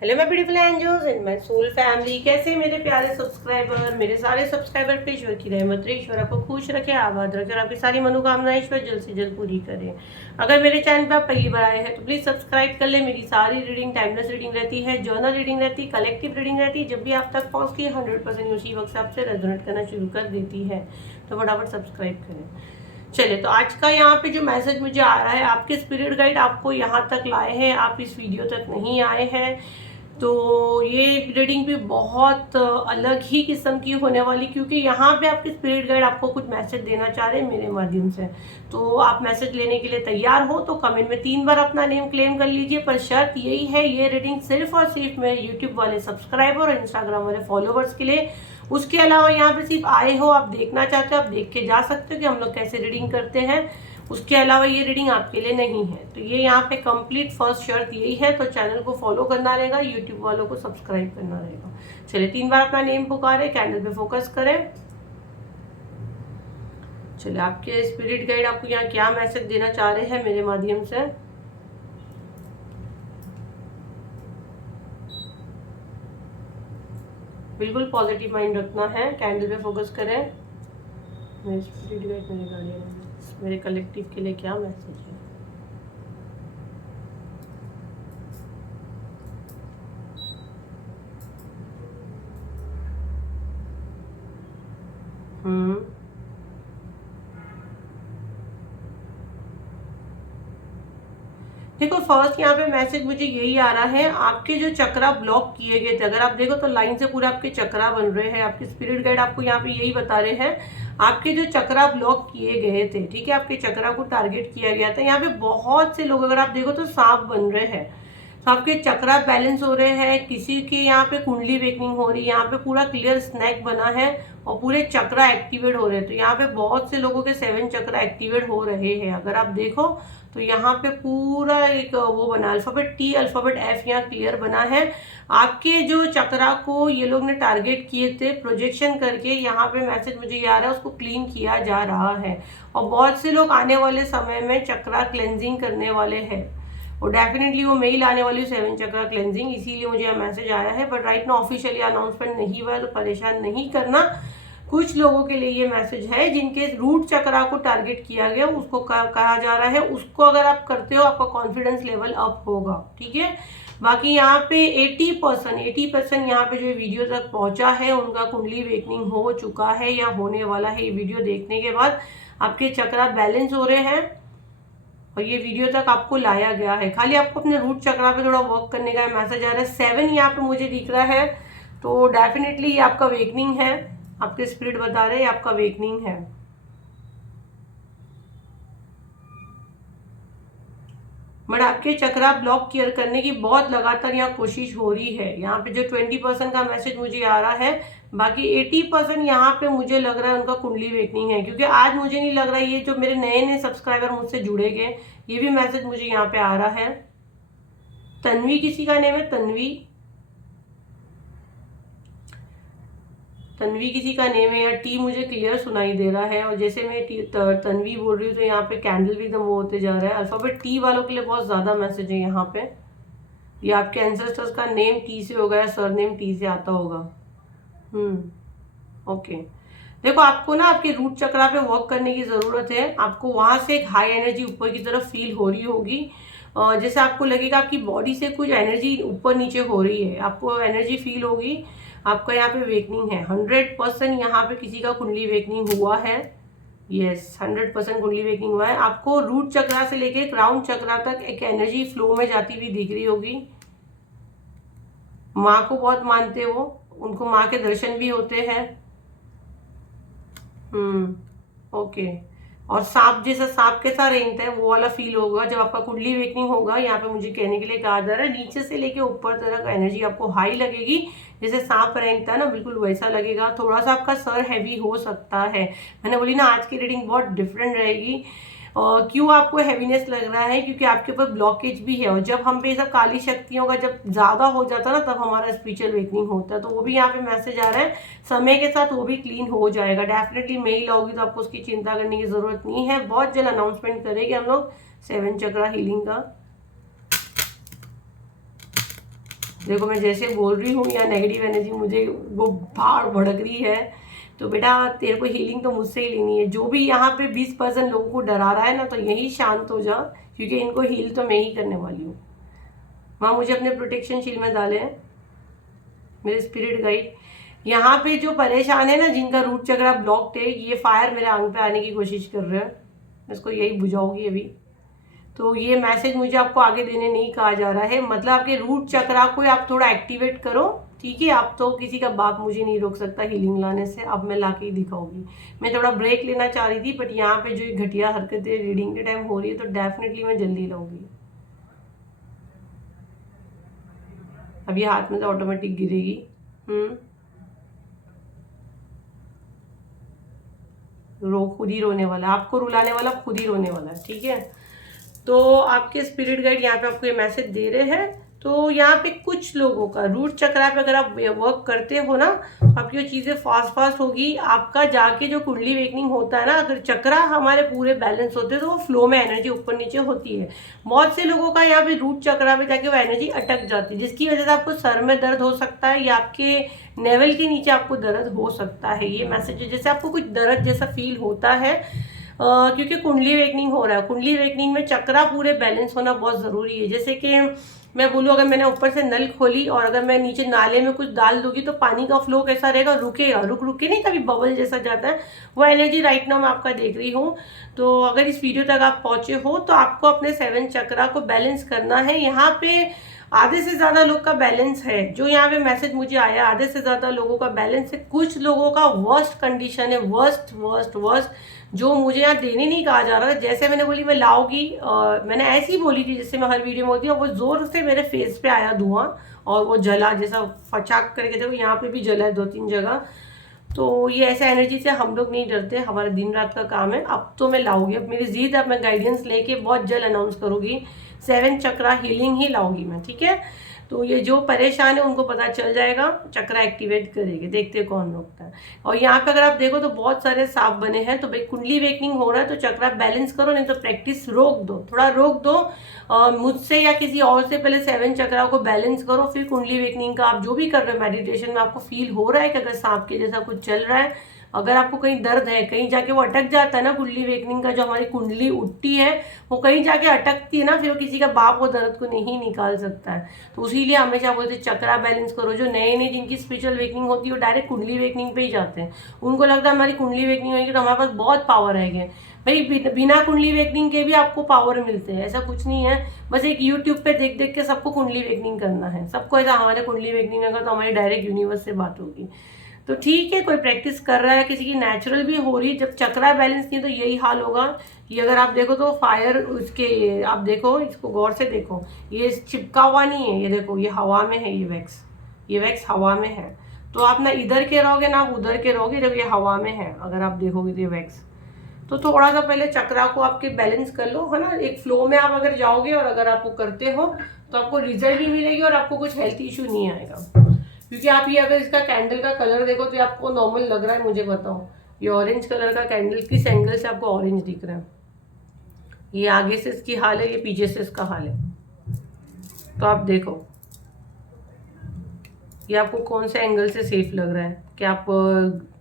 Hello my beautiful angels and my soul family. कैसे मेरे प्यारे सब्सक्राइबर, मेरे सारे सब्सक्राइबर पे ईश्वर की रहमत रहे, ईश्वर आपको खुश रखे, आबाद रखे और आपकी सारी मनोकामनाएं ईश्वर जल्द से जल्द पूरी करे। अगर मेरे चैनल पर आप पहली बार आए हैं तो प्लीज़ सब्सक्राइब कर ले। मेरी सारी रीडिंग टाइमलेस रीडिंग रहती है, जर्नल रीडिंग रहती है, कलेक्टिव रीडिंग रहती है। जब भी आप तक पहुँचती है 100% उसी वक्त से आपसे रेजोनेट करना शुरू कर देती है, तो फटाफट सब्सक्राइब करें। चलिए, तो आज का यहाँ पे जो मैसेज मुझे आ रहा है, आपके स्पिरिट गाइड आपको यहाँ तक लाए हैं, आप इस वीडियो तक नहीं आए हैं, तो ये रीडिंग भी बहुत अलग ही किस्म की होने वाली, क्योंकि यहाँ पे आपके स्पिरिट गाइड आपको कुछ मैसेज देना चाह रहे हैं मेरे माध्यम से। तो आप मैसेज लेने के लिए तैयार हो तो कमेंट में 3 बार अपना नेम क्लेम कर लीजिए, पर शर्त यही है, ये रीडिंग सिर्फ और सिर्फ मेरे यूट्यूब वाले सब्सक्राइबर और इंस्टाग्राम वाले फॉलोवर्स के लिए। उसके अलावा यहाँ पे सिर्फ आए हो, आप देखना चाहते हो, आप देख के जा सकते हो कि हम लोग कैसे रीडिंग करते हैं। उसके अलावा ये रीडिंग आपके लिए नहीं है। तो ये यहाँ पे कंप्लीट फर्स्ट शर्त यही है, तो चैनल को फॉलो करना रहेगा, यूट्यूब वालों को सब्सक्राइब करना रहेगा। चलिए, 3 बार अपना नेम पुकारे, कैंडल पे फोकस करें। चलिए, आपके स्पिरिट गाइड आपको यहाँ क्या मैसेज देना चाह रहे हैं मेरे माध्यम से। बिल्कुल पॉजिटिव माइंड रखना है, कैंडल पे फोकस करें। मेरे स्पिरिट गाइड, मेरे गार्डियन, मेरे कलेक्टिव के लिए क्या मैसेज है। देखो, फर्स्ट यहाँ पे मैसेज मुझे यही आ रहा है, आपके जो चक्रा ब्लॉक किए गए थे, अगर आप देखो तो लाइन से पूरा आपके चक्रा बन रहे हैं। आपके स्पिरिट गाइड आपको यहाँ पे यही बता रहे हैं, आपके जो चक्रा ब्लॉक किए गए थे, ठीक है, आपके चक्रा को टारगेट किया गया था। यहाँ पे बहुत से लोग, अगर आप देखो तो सांप बन रहे हैं, तो आपके चक्रा बैलेंस हो रहे हैं, किसी के यहाँ पे कुंडली वेकनिंग हो रही है, यहाँ पे पूरा क्लियर स्नैक बना है और पूरे चक्रा एक्टिवेट हो रहे हैं। तो यहाँ पे बहुत से लोगों के 7 चक्रा एक्टिवेट हो रहे हैं। अगर आप देखो तो यहाँ पे पूरा एक वो बना, अल्फाबेट टी, अल्फाबेट एफ यहाँ क्लियर बना है। आपके जो चक्रा को ये लोग ने टारगेट किए थे, प्रोजेक्शन करके, यहाँ पे मैसेज मुझे ये आ रहा है, उसको क्लीन किया जा रहा है। और बहुत से लोग आने वाले समय में चक्रा क्लेंजिंग करने वाले हैं, और डेफिनेटली वो मेल आने वाली 7 चक्रा क्लेंजिंग, इसीलिए मुझे यह मैसेज आया है। But right now officially announcement नहीं हुआ है, तो परेशान नहीं करना। कुछ लोगों के लिए ये मैसेज है जिनके रूट चक्रा को टारगेट किया गया, उसको कहा जा रहा है, उसको अगर आप करते हो आपका कॉन्फिडेंस लेवल अप होगा, ठीक है। बाकी यहाँ पे 80% यहाँ पे जो वीडियो तक पहुंचा है उनका कुंडली वेकनिंग हो चुका है या होने वाला है। ये वीडियो देखने के बाद आपके चक्रा बैलेंस हो रहे हैं और ये वीडियो तक आपको लाया गया है। खाली आपको अपने रूट चक्रा पे थोड़ा वर्क करने का मैसेज आ रहा है। 7 यहाँ पे मुझे दिख रहा है, तो डेफिनेटली ये आपका वेकनिंग है। आपके स्पिरिट बता रहे हैं आपका वेकनिंग है। बट आपके चक्रा ब्लॉक क्लियर करने की बहुत लगातार यहाँ कोशिश हो रही है। यहाँ पे जो 20% का मैसेज मुझे आ रहा है, बाकी 80% यहाँ पे मुझे लग रहा है उनका कुंडली वेकनिंग है। क्योंकि आज मुझे नहीं लग रहा है, ये जो मेरे नए नए सब्सक्राइबर मुझसे जुड़े गए, ये भी मैसेज मुझे यहाँ पे आ रहा है। तन्वी किसी का नेम है, तन्वी, तन्वी किसी का नेम है, या टी मुझे क्लियर सुनाई दे रहा है। और जैसे मैं तन्वी बोल रही हूँ तो यहाँ पे कैंडल भी एकदम वो होते जा रहा है। अल्फाबेट टी वालों के लिए बहुत ज्यादा मैसेज है यहाँ पे। ये आपके एंसेस्टर्स का नेम टी से होगा या सरनेम टी से आता होगा। ओके, देखो, आपको ना आपके रूट चक्रा पे वर्क करने की जरूरत है। आपको वहां से एक हाई एनर्जी ऊपर की तरफ फील हो रही होगी, जैसे आपको लगेगा आपकी बॉडी से कुछ एनर्जी ऊपर नीचे हो रही है, आपको एनर्जी फील होगी। आपका यहाँ पे वेकनिंग है 100%। यहाँ पे किसी का कुंडली वेकनिंग हुआ है, यस 100% कुंडली वेकनिंग हुआ है। आपको रूट चक्रा से लेके क्राउन चक्रा तक एक एनर्जी फ्लो में जाती हुई दिख रही होगी। माँ को बहुत मानते हो, उनको माँ के दर्शन भी होते हैं। ओके, और सांप जैसा, सांप कैसा रेंगता है वो वाला फील होगा जब आपका कुंडली वेकनिंग होगा। यहाँ पे मुझे कहने के लिए कहा जा रहा है, नीचे से लेके ऊपर तक एनर्जी आपको हाई लगेगी, जैसे सांप रेंगता है ना, बिल्कुल वैसा लगेगा। थोड़ा सा आपका सर हैवी हो सकता है। मैंने बोली ना, आज की रीडिंग बहुत डिफरेंट रहेगी। और क्यों आपको हैवीनेस लग रहा है, क्योंकि आपके ऊपर ब्लॉकेज भी है। और जब हम पे सब काली शक्तियों का जब ज्यादा हो जाता है ना, तब हमारा स्पिरिचुअल वेकनिंग होता है। तो वो भी यहाँ पे मैसेज आ रहा है, समय के साथ वो भी क्लीन हो जाएगा। डेफिनेटली मेल आओगी तो आपको उसकी चिंता करने की जरूरत नहीं है। बहुत जल्द अनाउंसमेंट करेंगे हम लोग 7 चक्रा हीलिंग का। देखो मैं जैसे बोल रही हूँ या नेगेटिव एनर्जी मुझे वो भाड़ भड़क रही है, तो बेटा तेरे को हीलिंग तो मुझसे ही लेनी है। जो भी यहाँ पे 20% लोगों को डरा रहा है ना, तो यही शांत हो जा, क्योंकि इनको हील तो मैं ही करने वाली हूँ। वहाँ मुझे अपने प्रोटेक्शन शील्ड में डाले हैं मेरे स्पिरिट गाइड। यहाँ पे जो परेशान है ना, जिनका रूट चक्रा ब्लॉक्ड है, ये फायर मेरे आंग पे आने की कोशिश कर रहे हैं, इसको यही बुझाऊंगी अभी। तो ये मैसेज मुझे आपको आगे देने नहीं कहा जा रहा है, मतलब आपके रूट चक्रा को आप थोड़ा एक्टिवेट करो, ठीक है। आप तो किसी का बाप मुझे नहीं रोक सकता हीलिंग लाने से, अब मैं लाके ही दिखाऊंगी। मैं थोड़ा ब्रेक लेना चाह रही थी, बट यहाँ पे जो ये घटिया हरकतें रीडिंग के टाइम हो रही है, तो डेफिनेटली मैं जल्दी लाऊंगी। अब ये हाथ में से ऑटोमेटिक गिरेगी। खुद ही रोने वाला, आपको रुलाने वाला खुद ही रोने वाला है, ठीक है। तो आपके स्पिरिट गाइड यहाँ पे आपको ये मैसेज दे रहे हैं। तो यहाँ पे कुछ लोगों का रूट चक्रा पे अगर आप वर्क करते हो ना, तो आपकी जो चीज़ें फास्ट फास्ट होगी। आपका जाके जो कुंडली वेकनिंग होता है ना, अगर चक्रा हमारे पूरे बैलेंस होते हैं तो वो फ्लो में एनर्जी ऊपर नीचे होती है। बहुत से लोगों का यहाँ पे रूट चक्रा पे जाके वो एनर्जी अटक जाती है, जिसकी वजह से आपको सर में दर्द हो सकता है या आपके नेवल के नीचे आपको दर्द हो सकता है। ये मैसेज जैसे आपको कुछ दर्द जैसा फील होता है, क्योंकि कुंडली वेकनिंग हो रहा है। कुंडली वेकनिंग में चक्रा पूरे बैलेंस होना बहुत ज़रूरी है। जैसे कि मैं बोलूँ, अगर मैंने ऊपर से नल खोली और अगर मैं नीचे नाले में कुछ डाल दूंगी, तो पानी का फ्लो कैसा रहेगा, रुकेगा, रुक के नहीं कभी बबल जैसा जाता है, वो एनर्जी राइट नाउ मैं आपका देख रही हूँ। तो अगर इस वीडियो तक आप पहुँचे हो, तो आपको अपने 7 चक्रा को बैलेंस करना है। यहाँ पे आधे से ज़्यादा लोग का बैलेंस है, जो यहाँ पे मैसेज मुझे आया, आधे से ज़्यादा लोगों का बैलेंस है। कुछ लोगों का वर्स्ट कंडीशन है, वर्स्ट, जो मुझे यहाँ देने नहीं कहा जा रहा था। जैसे मैंने बोली मैं लाऊंगी, मैंने ऐसी ही बोली थी जैसे मैं हर वीडियो में होती हूँ, वो जोर से मेरे फेस पे आया धुआं, और वो जला जैसा फचाक करके, देखो यहाँ पे भी जला है 2-3 जगह। तो ये ऐसा एनर्जी से हम लोग नहीं डरते, हमारा दिन रात का काम है। अब तो मैं लाऊंगी, अब मेरी जिद, अब मैं गाइडेंस लेके बहुत जल्द अनाउंस करूंगी। 7 चक्रा हीलिंग ही लाऊंगी मैं, ठीक है। तो ये जो परेशान है उनको पता चल जाएगा, चक्रा एक्टिवेट करेंगे, देखते हैं कौन रोकता है। और यहाँ पे अगर आप देखो तो बहुत सारे सांप बने हैं, तो भाई कुंडली वेकनिंग हो रहा है, तो चक्रा बैलेंस करो, नहीं तो प्रैक्टिस रोक दो, थोड़ा रोक दो। मुझसे या किसी और से पहले 7 चक्रा को बैलेंस करो, फिर कुंडली वेकनिंग का आप जो भी कर रहे हो मेडिटेशन में, आपको फील हो रहा है कि अगर सांप के जैसा कुछ चल रहा है, अगर आपको कहीं दर्द है, कहीं जाके वो अटक जाता है ना, कुंडली वेकनिंग का जो हमारी कुंडली उठती है, वो कहीं जाके अटकती है ना, फिर वो किसी का बाप वो दर्द को नहीं निकाल सकता है। तो इसीलिए हमेशा बोलते चक्रा बैलेंस करो। जो नए नए जिनकी स्पिरिचुअल वेकनिंग होती है, वो डायरेक्ट कुंडली वेकनिंग पे ही जाते हैं। उनको लगता है हमारी कुंडली वेकनिंग होगी तो हमारे पास बहुत पावर आएगी। भाई बिना कुंडली वेकनिंग के भी आपको पावर मिलते हैं, ऐसा कुछ नहीं है। बस एक यूट्यूब पे देख देख के सबको कुंडली वेकनिंग करना है, सबको ऐसा हमारे कुंडली वेकनिंग होगा तो हमारी डायरेक्ट यूनिवर्स से बात होगी। तो ठीक है, कोई प्रैक्टिस कर रहा है, किसी की नेचुरल भी हो रही है। जब चक्रा बैलेंस नहीं तो यही हाल होगा। ये अगर आप देखो तो फायर उसके, आप देखो इसको गौर से देखो, ये चिपका हुआ नहीं है, ये देखो ये हवा में है, ये वैक्स हवा में है। तो आप ना इधर के रहोगे ना आप उधर के रहोगे, जब ये हवा में है अगर आप देखोगे तो ये वैक्स। तो थोड़ा सा पहले चक्रा को आपके बैलेंस कर लो, है ना। एक फ्लो में आप अगर जाओगे और अगर आप वो करते हो तो आपको रिजल्ट भी मिलेगी और आपको कुछ हेल्थ इशू नहीं आएगा। क्योंकि आप ये अगर इसका कैंडल का कलर देखो तो आपको नॉर्मल लग रहा है, मुझे बताओ ये ऑरेंज कलर का कैंडल किस एंगल से आपको ऑरेंज दिख रहा है। ये आगे से इसकी हाल है, ये पीछे से इसका हाल है। तो आप देखो ये आपको कौन से एंगल से सेफ लग रहा है कि आप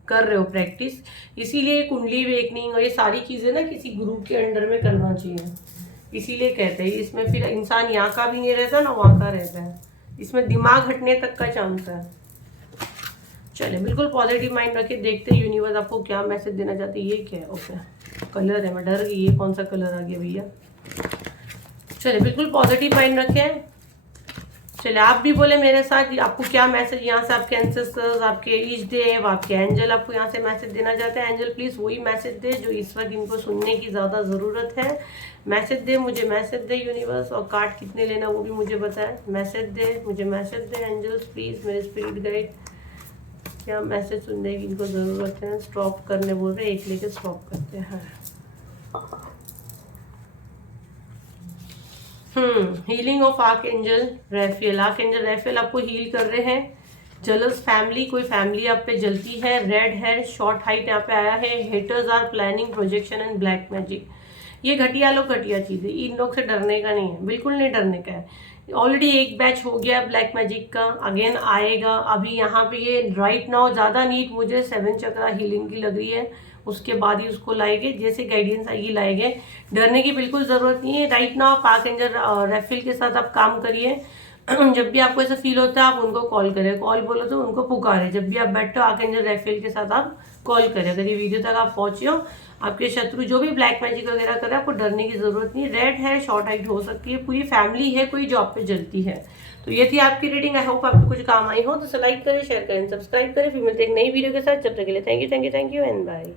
कर रहे हो प्रैक्टिस। इसीलिए कुंडली वेकनिंग और ये सारी चीज़ें ना किसी ग्रुप के अंडर में करना चाहिए। इसीलिए कहते हैं इसमें फिर इंसान यहाँ का भी नहीं रहता ना वहाँ का रहता है, इसमें दिमाग हटने तक का चांस है। चलिए बिल्कुल पॉजिटिव माइंड रखिए, देखते हैं यूनिवर्स आपको क्या मैसेज देना चाहती है। ये क्या है? ओके कलर है, मैं डर गई, ये कौन सा कलर आ गया भैया। चलिए बिल्कुल पॉजिटिव माइंड रखें। चलिए आप भी बोले मेरे साथ आपको क्या मैसेज यहाँ से आपके एंसेस्टर्स, आपके ईस्ट देव, आपके एंजल आपको यहाँ से मैसेज देना चाहते हैं। एंजल प्लीज़ वही मैसेज दे जो इस वक्त इनको सुनने की ज़्यादा ज़रूरत है। मैसेज दे, मुझे मैसेज दे यूनिवर्स, और कार्ड कितने लेना वो भी मुझे बताए। मैसेज दे, मुझे मैसेज दे एंजल्स प्लीज़, मेरे स्पिरिट गाइड क्या मैसेज सुनने की इनको ज़रूरत है। स्टॉप करने बोल रहे, एक लेके स्टॉप करते हैं। Healing of arc angel Raphael. Arc angel Raphael आपको हील कर रहे हैं। जलस फैमिली, कोई फैमिली आप पे जलती है। रेड हेयर, शॉर्ट हाइट यहाँ पे आया है। Haters are planning projection and black magic. ये घटिया लोग, घटिया चीज़ है, इन लोग से डरने का नहीं है, बिल्कुल नहीं डरने का है। ऑलरेडी एक बैच हो गया ब्लैक मैजिक का, अगेन आएगा। अभी यहाँ पे ये राइट नाउ ज़्यादा नीड मुझे 7 चक्रा हीलिंग की लग रही है, उसके बाद ही उसको लाएंगे, जैसे गाइडेंस आएगी लाएंगे। डरने की बिल्कुल ज़रूरत नहीं है। राइट नाउ आप आर्कएंजल रैफेल के साथ आप काम करिए। जब भी आपको ऐसा फील होता है आप उनको कॉल करें, कॉल बोलो तो उनको पुकारे। जब भी आप बैठो आर्कएंजल रैफेल के साथ आप कॉल करें। अगर ये वीडियो तक आप पहुंचे हो, आपके शत्रु जो भी ब्लैक मैजिक वगैरह करे, आपको डरने की जरूरत नहीं। रेड है, शॉर्ट हाइट हो सकती है, पूरी फैमिली है, कोई जॉब पे जलती है। तो ये थी आपकी रीडिंग। आई होप आपको कुछ काम आई हो। तो लाइक करें, शेयर करें, सब्सक्राइब करें। फिर मिलते हैं एक नई वीडियो के साथ। जब तक के लिए थैंक यू एंड बाय।